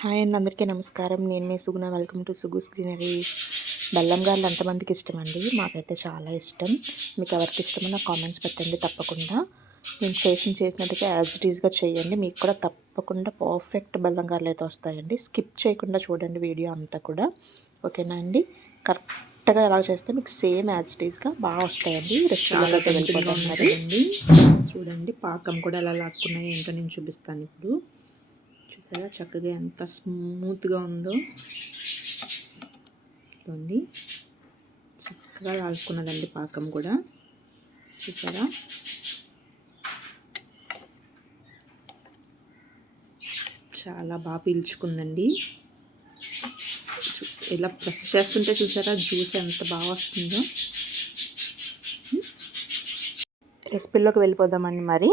Hi అండి, అందరికీ నమస్కారం. నేను మీ Suguna. Welcome to Sugus greenery. బెల్లం గారెలు ఎంతమందికి ఇష్టం అండి? మాకైతే చాలా ఇష్టం. మీకు ఎవరికి ఇష్టమో నాకు కామెంట్స్ పెట్టండి తప్పకుండా. నేను చేసినట్టుగా యాజ్ ఇట్ ఈస్గా చేయండి. మీకు కూడా తప్పకుండా పర్ఫెక్ట్ బెల్లం గారెలు అయితే వస్తాయండి. స్కిప్ చేయకుండా చూడండి వీడియో అంతా కూడా, ఓకేనా అండి? కరెక్ట్గా ఎలా చేస్తే మీకు సేమ్ యాజ్ ఇట్ ఈస్గా బాగా వస్తాయండి. రెసిపీలోకి వెళ్ళిపోతాయండి. చూడండి పాకం కూడా ఎలా లాక్కున్నాయి ఏంటో నేను చూపిస్తాను ఇప్పుడు. చూసారా చక్కగా ఎంత స్మూత్గా ఉందో చూడండి. చక్కగా లాక్కున్నదండి పాకం కూడా. చూసారా చాలా బాగా పీల్చుకుందండి. ఇలా ప్రెస్ చేస్తుంటే చూసారా జ్యూస్ ఎంత బాగా వస్తుందో. రెసిపీలోకి వెళ్ళిపోదామండి. మరి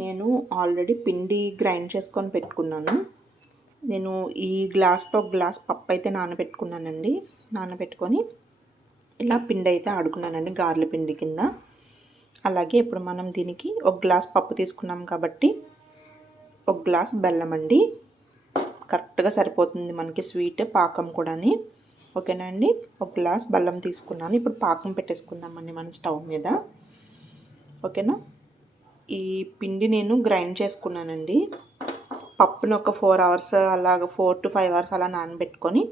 నేను ఆల్రెడీ పిండి గ్రైండ్ చేసుకొని పెట్టుకున్నాను. నేను ఈ గ్లాస్తో ఒక గ్లాస్ పప్పు అయితే నానబెట్టుకున్నానండి. నానబెట్టుకొని ఇలా పిండి అయితే ఆడుకున్నానండి, గారెల పిండి కింద. అలాగే ఇప్పుడు మనం దీనికి ఒక గ్లాస్ పప్పు తీసుకున్నాం కాబట్టి ఒక గ్లాస్ బెల్లం అండి. కరెక్ట్గా సరిపోతుంది మనకి స్వీట్ పాకం కూడాని. ఓకేనా అండి? ఒక గ్లాస్ బెల్లం తీసుకున్నాను. ఇప్పుడు పాకం పెట్టేసుకుందామండి మన స్టవ్ మీద. ఓకేనా? ఈ పిండి నేను గ్రైండ్ చేసుకున్నానండి. పప్పును ఒక 4 అవర్స్ అలాగ 4 to 5 అవర్స్ అలా నానబెట్టుకొని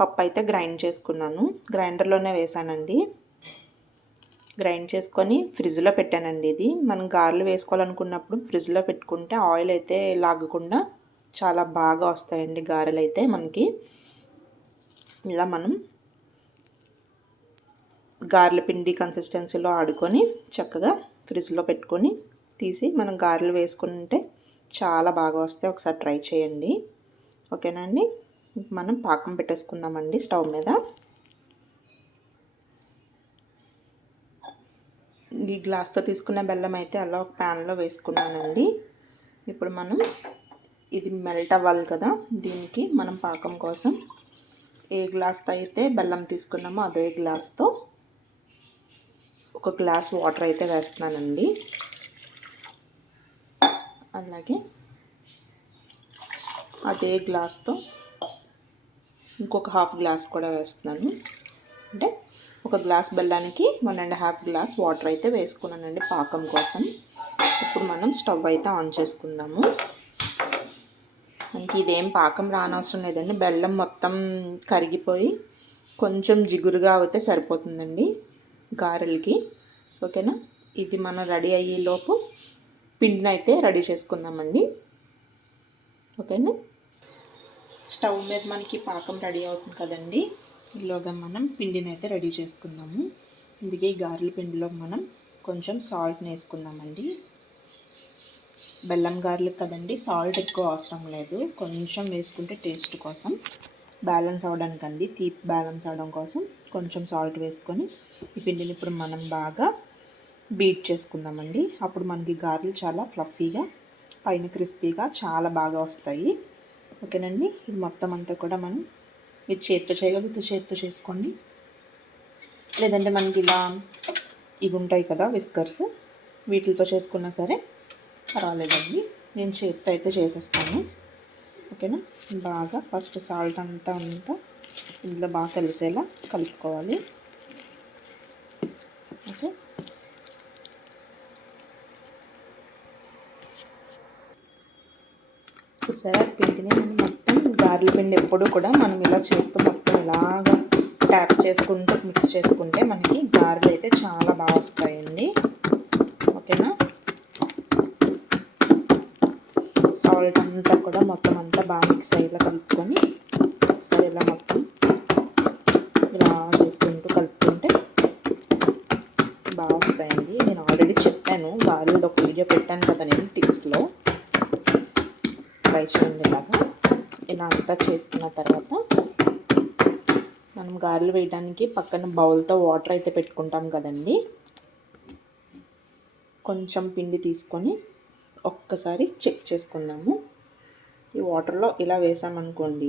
పప్పు అయితే గ్రైండ్ చేసుకున్నాను. గ్రైండర్లోనే వేసానండి. గ్రైండ్ చేసుకొని ఫ్రిడ్జ్లో పెట్టానండి. ఇది మనం గారెలు వేసుకోవాలనుకున్నప్పుడు ఫ్రిడ్జ్లో పెట్టుకుంటే ఆయిల్ అయితే లాగకుండా చాలా బాగా వస్తాయండి గారెలు అయితే మనకి. ఇలా మనం గారెల పిండి కన్సిస్టెన్సీలో ఆడుకొని చక్కగా ఫ్రిడ్జ్లో పెట్టుకొని తీసి మనం గారెలు వేసుకుంటే చాలా బాగా వస్తాయి. ఒకసారి ట్రై చేయండి. ఓకేనా అండి? మనం పాకం పెట్టేసుకుందామండి స్టవ్ మీద. ఈ గ్లాస్తో తీసుకున్న బెల్లం అయితే అలా ఒక ప్యాన్లో వేసుకున్నానండి. ఇప్పుడు మనం ఇది మెల్ట్ అవ్వాలి కదా, దీనికి మనం పాకం కోసం ఏ గ్లాస్తో అయితే బెల్లం తీసుకున్నామో అదే గ్లాస్తో ఒక గ్లాస్ వాటర్ అయితే వేస్తున్నానండి. అలాగే అదే గ్లాస్తో ఇంకొక హాఫ్ గ్లాస్ కూడా వేస్తున్నాను. అంటే ఒక గ్లాస్ బెల్లానికి 1.5 గ్లాస్ వాటర్ అయితే వేసుకున్నానండి పాకం కోసం. ఇప్పుడు మనం స్టవ్ అయితే ఆన్ చేసుకుందాము. మనకి ఇదేం పాకం రానవసరం లేదండి. బెల్లం మొత్తం కరిగిపోయి కొంచెం జిగురుగా అయితే సరిపోతుందండి గారెలకి. ఓకేనా? ఇది మనం రెడీ అయ్యేలోపు పిండిని అయితే రెడీ చేసుకుందామండి. ఓకేనా? స్టవ్ మీద మనకి పాకం రెడీ అవుతుంది కదండి. ఈలోగా మనం పిండిని అయితే రెడీ చేసుకుందాము. ఇందుకే గారెల పిండిలో మనం కొంచెం సాల్ట్ని వేసుకుందామండి. బెల్లం గారెలు కదండి, సాల్ట్ ఎక్కువ అవసరం లేదు. కొంచెం వేసుకుంటే టేస్ట్ కోసం, బ్యాలెన్స్ అవ్వడానికండి, తీపి బ్యాలెన్స్ అవ్వడం కోసం కొంచెం సాల్ట్ వేసుకొని ఈ పిండిని ఇప్పుడు మనం బాగా బీట్ చేసుకుందామండి. అప్పుడు మనకి గారెలు చాలా ఫ్లఫీగా, పైన క్రిస్పీగా చాలా బాగా వస్తాయి. ఓకేనండి? ఇది మొత్తం అంతా కూడా మనం మీరు చేత్తో చేయగలిగితే చేత్తో చేసుకోండి. లేదంటే మనకి ఇలా ఇవి ఉంటాయి కదా విస్కర్స్, వీటితో చేసుకున్నా సరే పర్వాలేదండి. నేను చేత్తో అయితే చేసేస్తాను. ఓకేనా? బాగా ఫస్ట్ సాల్ట్ అంతా ఇందులో బాగా కలిసేలా కలుపుకోవాలి. ఓకే, చూసారా పిండిని మనం మొత్తం గారెల పిండి ఎప్పుడు కూడా మనం ఇలా చేత్తో మొత్తం ఇలాగా ట్యాప్ చేసుకుంటూ మిక్స్ చేసుకుంటే మనకి గారెలు అయితే చాలా బాగా వస్తాయండి. ఓకేనా? సాల్ట్ అంతా కూడా మొత్తం అంతా బాగా మిక్స్ అయ్యేలా కలుపుకొని ఒకసారి ఇలా మొత్తం ఇలా చేసుకుంటూ కలుపుకుంటే బాగా వస్తాయండి. నేను ఆల్రెడీ చెప్పాను, గారెలది ఒక వీడియో పెట్టాను కదా నేను టిప్స్లో, ట్రై చేయండి. ఇలా అంతా చేసుకున్న తర్వాత మనం గారెలు వేయడానికి పక్కన బౌల్తో వాటర్ అయితే పెట్టుకుంటాం కదండి. కొంచెం పిండి తీసుకొని ఒక్కసారి చెక్ చేసుకుందాము. ఈ వాటర్లో ఇలా వేసామనుకోండి,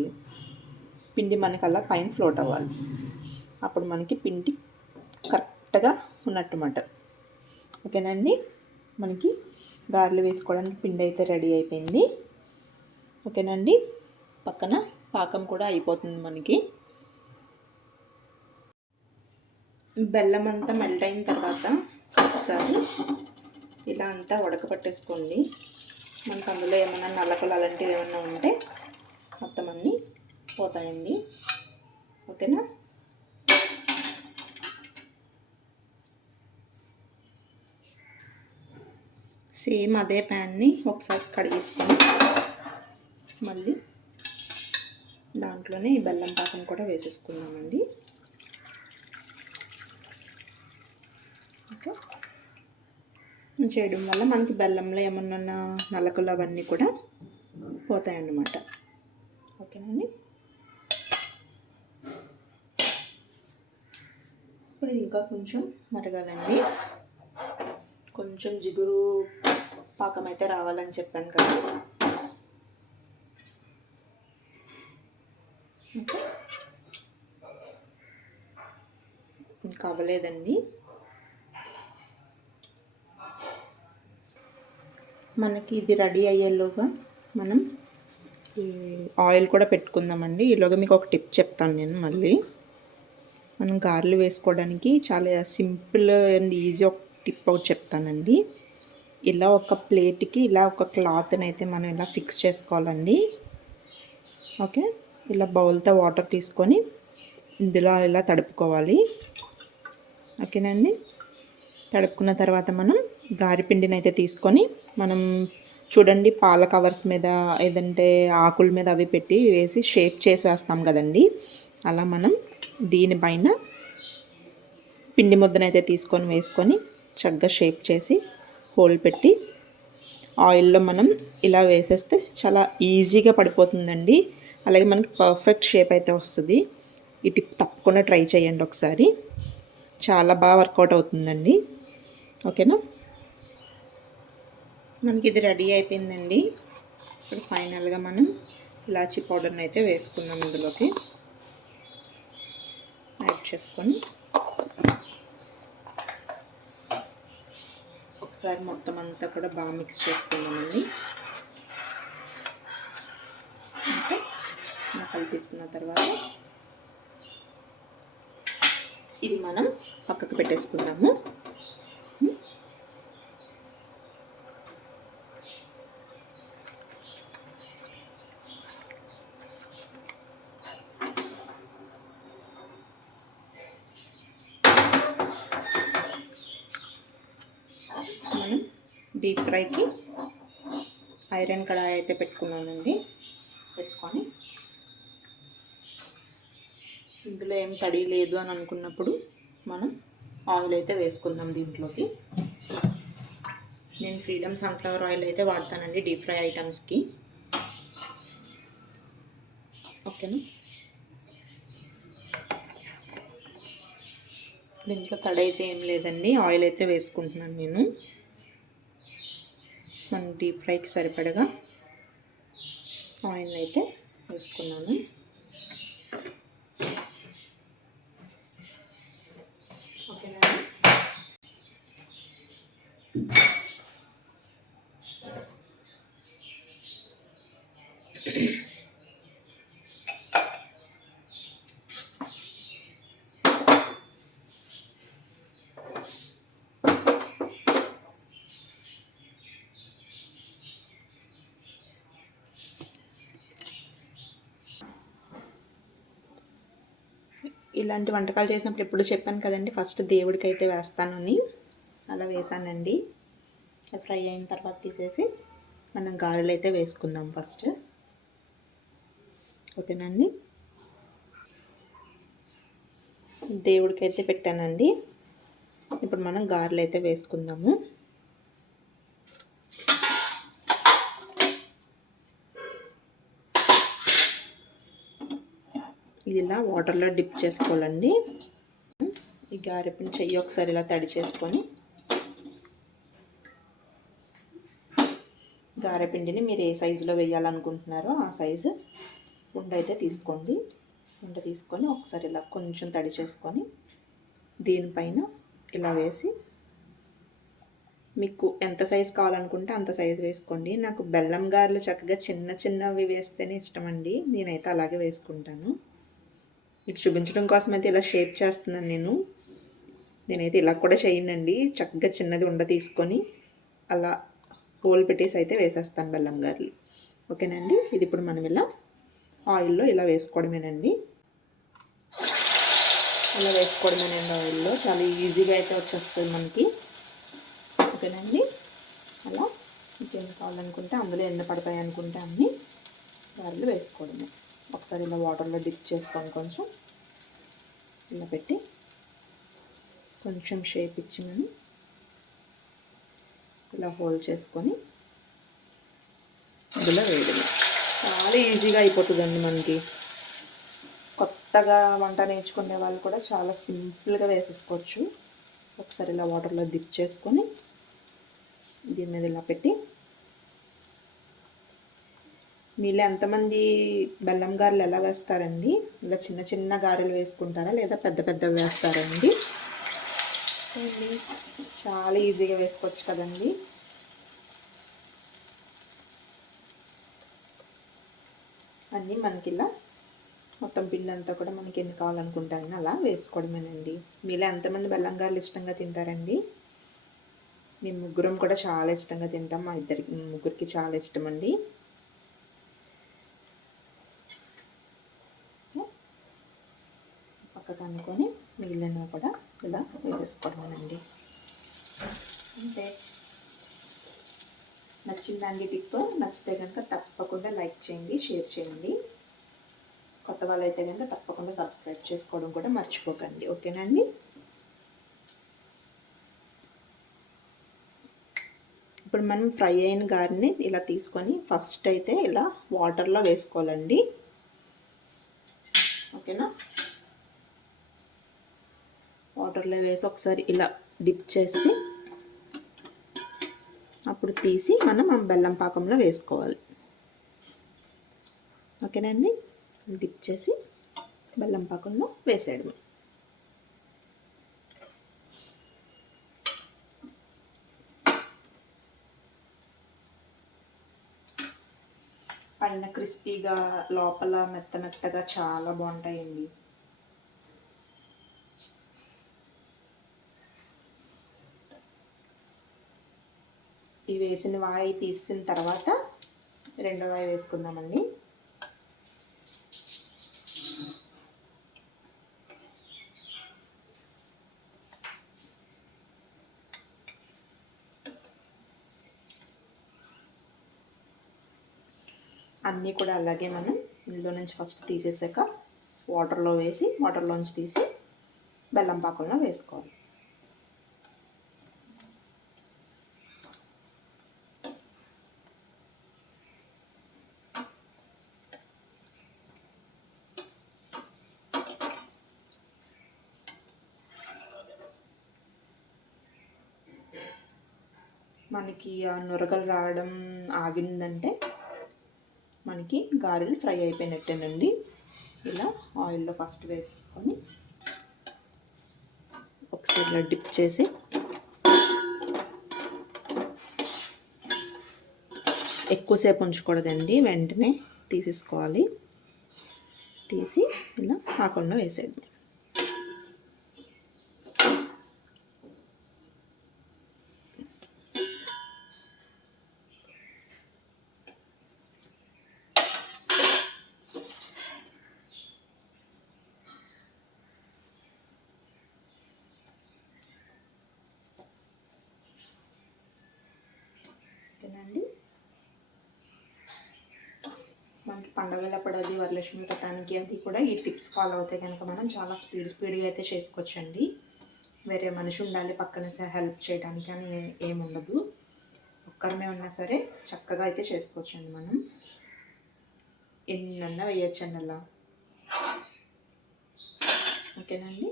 పిండి మనకి అలా పైన ఫ్లోట్ అవ్వాలి. అప్పుడు మనకి పిండి కరెక్ట్గా ఉన్నట్టుమాట. ఓకేనండి? మనకి గారెలు వేసుకోవడానికి పిండి అయితే రెడీ అయిపోయింది. ఓకేనండి. పక్కన పాకం కూడా అయిపోతుంది మనకి. బెల్లం అంతా మెల్ట్ అయిన తర్వాత ఒకసారి ఇలా అంతా ఉడకపట్టేసుకోండి. మనకు అందులో ఏమైనా నల్లకలు అలాంటివి ఏమైనా ఉంటే మొత్తం అన్నీ పోతాయండి. ఓకేనా. సేమ్ అదే ప్యాన్ని ఒకసారి కడిగేసుకొని మళ్ళీ దాంట్లోనే ఈ బెల్లం పాకం కూడా వేసేసుకున్నామండి. ఓకే. చేయడం వల్ల మనకి బెల్లంలో ఏమన్నా నలకలు అవన్నీ కూడా పోతాయన్నమాట. ఓకేనండి. ఇప్పుడు ఇంకా కొంచెం మరగాలండి. కొంచెం జిగురు పాకం అయితే రావాలని చెప్పాను కదా. ఇంకా అవ్వలేదండి. మనకి ఇది రెడీ అయ్యేలోగా మనం ఆయిల్ కూడా పెట్టుకుందామండి. ఈలోగా మీకు ఒక టిప్ చెప్తాను నేను మళ్ళీ. మనం గారెలు వేసుకోవడానికి చాలా సింపుల్ అండ్ ఈజీ ఒక టిప్ ఒకటి చెప్తానండి. ఇలా ఒక ప్లేట్కి ఇలా ఒక క్లాత్ని అయితే మనం ఇలా ఫిక్స్ చేసుకోవాలండి. ఓకే. ఇలా బౌల్తో వాటర్ తీసుకొని ఇందులో ఇలా తడుపుకోవాలి. ఓకేనండి. తడుపుకున్న తర్వాత మనం గారెపిండిని అయితే తీసుకొని మనం చూడండి పాల కవర్స్ మీద ఏదంటే ఆకుల మీద అవి పెట్టి వేసి షేప్ చేసి వేస్తాం కదండి. అలా మనం దీనిపైన పిండి ముద్దనైతే తీసుకొని వేసుకొని చక్కగా షేప్ చేసి హోల్ పెట్టి ఆయిల్లో మనం ఇలా వేసేస్తే చాలా ఈజీగా పడిపోతుందండి. అలాగే మనకి పర్ఫెక్ట్ షేప్ అయితే వస్తుంది. ఈ టిప్ తప్పకుండా ట్రై చేయండి ఒకసారి. చాలా బాగా వర్కౌట్ అవుతుందండి. ఓకేనా. మనకి ఇది రెడీ అయిపోయిందండి. ఇప్పుడు ఫైనల్గా మనం ఇలాచీ పౌడర్ని అయితే వేసుకుందాం. ఇందులోకి యాడ్ చేసుకొని ఒకసారి మొత్తం అంతా కూడా బాగా మిక్స్ చేసుకుందామండి. ఇంకా కలిపేసుకున్న తర్వాత ఇది మనం పక్కకు పెట్టేసుకుందాము. మనం డీప్ ఫ్రైకి ఐరన్ కడాయి అయితే పెట్టుకున్నానండి. పెట్టుకొని ఇందులో ఏం తడి లేదు అని అనుకున్నప్పుడు మనం ఆయిల్ అయితే వేసుకుందాం దీంట్లోకి. నేను ఫ్రీడమ్ సన్ఫ్లవర్ ఆయిల్ అయితే వాడతానండి డీప్ ఫ్రై ఐటమ్స్కి. ఓకేనా. ఇందులో తడి అయితే ఏం లేదండి. ఆయిల్ అయితే వేసుకుంటున్నాను నేను. మన డీప్ ఫ్రైకి సరిపడగా ఆయిల్ అయితే వేసుకున్నాను. ఓకేనా. ఇలాంటి వంటకాలు చేసినప్పుడు ఎప్పుడు చెప్పాను కదండి, ఫస్ట్ దేవుడికి అయితే వేస్తానని. అలా వేసానండి. ఫ్రై అయిన తర్వాత తీసేసి మనం గారెలు అయితే వేసుకుందాం ఫస్ట్. ఓకేనండి. దేవుడికి అయితే పెట్టానండి. ఇప్పుడు మనం గారెలు అయితే వేసుకుందాము. ఇది ఇలా వాటర్లో డిప్ చేసుకోవాలండి. ఈ గారెపిండి చెయ్యి ఒకసారి ఇలా తడి చేసుకొని గారెపిండిని మీరు ఏ సైజులో వేయాలనుకుంటున్నారో ఆ సైజు ఉండ అయితే తీసుకోండి. ఉండ తీసుకొని ఒకసారి ఇలా కొంచెం తడి చేసుకొని దీనిపైన ఇలా వేసి మీకు ఎంత సైజు కావాలనుకుంటే అంత సైజు వేసుకోండి. నాకు బెల్లం గారెలు చక్కగా చిన్న చిన్నవి వేస్తేనే ఇష్టం అండి. నేనైతే అలాగే వేసుకుంటాను. మీకు చూపించడం కోసం అయితే ఇలా షేప్ చేస్తున్నాను నేనైతే ఇలా కూడా చేయనండి. చక్కగా చిన్నది ఉండ తీసుకొని అలా హోల్ పెట్టేసి అయితే వేసేస్తాను బెల్లం గారెలు. ఓకేనండి. ఇది ఇప్పుడు మనం ఇలా ఆయిల్లో ఇలా వేసుకోవడమేనండి. ఇలా వేసుకోవడమేనండి ఆయిల్లో. చాలా ఈజీగా అయితే వచ్చేస్తుంది మనకి. ఓకేనండి. అలా మీకు ఎన్ని కావాలనుకుంటే అందులో ఎన్ని పడతాయి అనుకుంటే అన్నీ గారెలు వేసుకోవడమే. ఒకసారి ఇలా వాటర్లో డిప్ చేసుకొని కొంచెం ఇలా పెట్టి కొంచెం షేప్ ఇచ్చి మనం ఇలా హోల్డ్ చేసుకొని ఇందులో వేయడమే. చాలా ఈజీగా అయిపోతుందండి మనకి. కొత్తగా వంట నేర్చుకునే వాళ్ళు కూడా చాలా సింపుల్గా వేసేసుకోవచ్చు. ఒకసారి ఇలా వాటర్లో డిప్ చేసుకొని దీని మీద ఇలా పెట్టి మీలో ఎంతమంది బెల్లం గారెలు ఎలా వేస్తారండి? ఇలా చిన్న చిన్న గారెలు వేసుకుంటారా లేదా పెద్ద పెద్దవి వేస్తారండి? చాలా ఈజీగా వేసుకోవచ్చు కదండి. అన్నీ మనకి ఇలా మొత్తం పిండి అంతా కూడా మనకి ఎన్ని కావాలనుకుంటారని అలా వేసుకోవడమేనండి. మీలో ఎంతమంది బెల్లం గారెలు ఇష్టంగా తింటారండి? మేము ముగ్గురం కూడా చాలా ఇష్టంగా తింటాం. మా ముగ్గురికి చాలా ఇష్టం అండి. పక్కకు అనుకొని మిగిలినవి కూడా ఇలా వేసేసుకోవడమేనండి. అంతే. నచ్చిందండి టిప్? నచ్చితే కనుక తప్పకుండా లైక్ చేయండి, షేర్ చేయండి. కొత్త వాళ్ళు అయితే కనుక తప్పకుండా సబ్స్క్రైబ్ చేసుకోవడం కూడా మర్చిపోకండి. ఓకేనండి. ఇప్పుడు మనం ఫ్రై అయిన గారిని ఇలా తీసుకొని ఫస్ట్ అయితే ఇలా వాటర్లో వేసుకోవాలండి. ఓకేనా. వాటర్లో వేసి ఒకసారి ఇలా డిప్ చేసి అప్పుడు తీసి మనం బెల్లం పాకంలో వేసుకోవాలి. ఓకేనండి. డిప్ చేసి బెల్లం పాకంలో వేసేయడమే. పైన క్రిస్పీగా లోపల మెత్తగా చాలా బాగుంటాయండి. ఈ వేసిన వాయి తీసిన తర్వాత రెండో వాయి వేసుకుందామండి. అన్నీ కూడా అలాగే మనం ఇందులో నుంచి ఫస్ట్ తీసేసాక వాటర్లో వేసి వాటర్లోంచి తీసి బెల్లం పాకంలో వేసుకోవాలి. మనకి ఆ నురగలు రావడం ఆగిందంటే మనకి గారెలు ఫ్రై అయిపోయినట్టేనండి. ఇలా ఆయిల్లో ఫస్ట్ వేసేసుకొని ఒకసారి ఇలా డిప్ చేసి ఎక్కువసేపు ఉంచకూడదండి. వెంటనే తీసేసుకోవాలి. తీసి ఇలా పాకంలో వేసేయండి. ఓకేనండి. మనకి పండుగలప్పుడు అది వరలక్ష్మి వ్రతానికి అది కూడా ఈ టిప్స్ ఫాలో అవుతే కనుక మనం చాలా స్పీడ్గా అయితే చేసుకోవచ్చండి. వేరే మనిషి ఉండాలి పక్కన హెల్ప్ చేయడానికి అని ఏముండదు. ఒక్కరమే ఉన్నా సరే చక్కగా అయితే చేసుకోవచ్చండి. మనం ఎన్నన్నా వేయచ్చండి అలా. ఓకేనండి.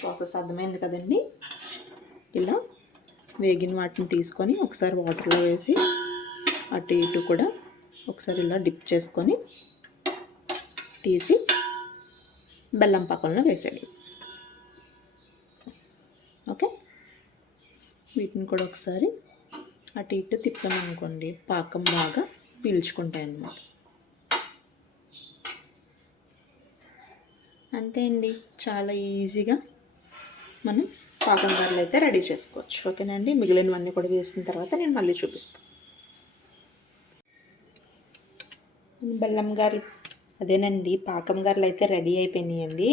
ప్రాసెస్ అర్థమైంది కదండి. ఇలా వేగిన వాటిని తీసుకొని ఒకసారి వాటర్లో వేసి అటు ఇటు కూడా ఒకసారి ఇలా డిప్ చేసుకొని తీసి బెల్లం పాకంలో వేసేయండి. ఓకే. వీటిని కూడా ఒకసారి అటు ఇటు తిప్పామనుకోండి పాకం బాగా పీల్చుకుంటాయి అన్నమాట. అంతే అండి, చాలా ఈజీగా మనం పాకం గారెలు అయితే రెడీ చేసుకోవచ్చు. ఓకేనండి, మిగిలినవన్నీ కూడా వేసిన తర్వాత నేను మళ్ళీ చూపిస్తాను. బెల్లం గారెలు అదేనండి, పాకం గారెలు అయితే రెడీ అయిపోయినాయండి.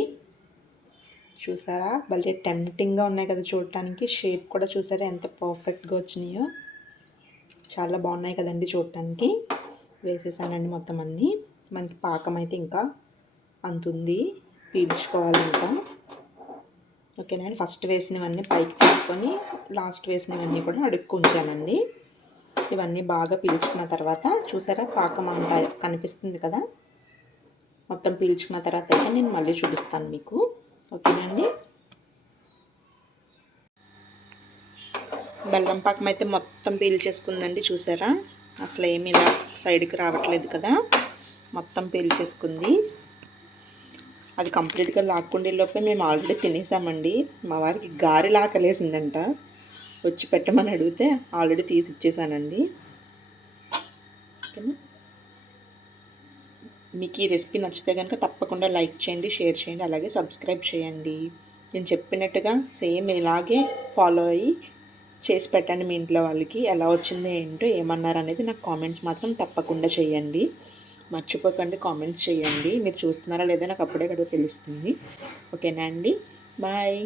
చూసారా, భలే టెంప్టింగ్గా ఉన్నాయి కదా చూడటానికి. షేప్ కూడా చూసారా ఎంత పర్ఫెక్ట్గా వచ్చినాయో, చాలా బాగున్నాయి కదండి చూడటానికి. వేసేసానండి మొత్తం అన్నీ. మనకి పాకం అయితే ఇంకా అంతుంది, పీల్చుకోవాలి ఇంకా. ఓకేనండి, ఫస్ట్ వేసినవన్నీ పైకి తీసుకొని లాస్ట్ వేసినవన్నీ కూడా అడుక్కుంటానండి. ఇవన్నీ బాగా పీల్చుకున్న తర్వాత చూసారా పాకం అంతా కనిపిస్తుంది కదా, మొత్తం పీల్చుకున్న తర్వాత అయితే నేను మళ్ళీ చూపిస్తాను మీకు. ఓకేనండి, బెల్లం పాకం అయితే మొత్తం పీల్చేసుకుందండి. చూసారా, అసలు ఏమి ఇలా సైడ్కి రావట్లేదు కదా, మొత్తం పీల్చేసుకుంది. అది కంప్లీట్గా లాక్కుండేలోపే మేము ఆల్రెడీ తినేసామండి. మా వారికి గారెలు ఆకలేసిందంట, వచ్చి పెట్టమని అడిగితే ఆల్రెడీ తీసి ఇచ్చేసానండి. ఓకేనా, మీకు ఈ రెసిపీ నచ్చితే కనుక తప్పకుండా లైక్ చేయండి, షేర్ చేయండి, అలాగే సబ్స్క్రైబ్ చేయండి. నేను చెప్పినట్టుగా సేమ్ ఇలాగే ఫాలో అయ్యి చేసి పెట్టండి మీ ఇంట్లో వాళ్ళకి. ఎలా వచ్చిందో ఏంటో ఏమన్నారు అనేది నాకు కామెంట్స్ మాత్రం తప్పకుండా చేయండి. మర్చిపోకండి కామెంట్స్ చేయండి. మీరు చూస్తున్నారా లేదా నాకు అప్పుడే కదా తెలుస్తుంది. ఓకేనా అండి, బాయ్.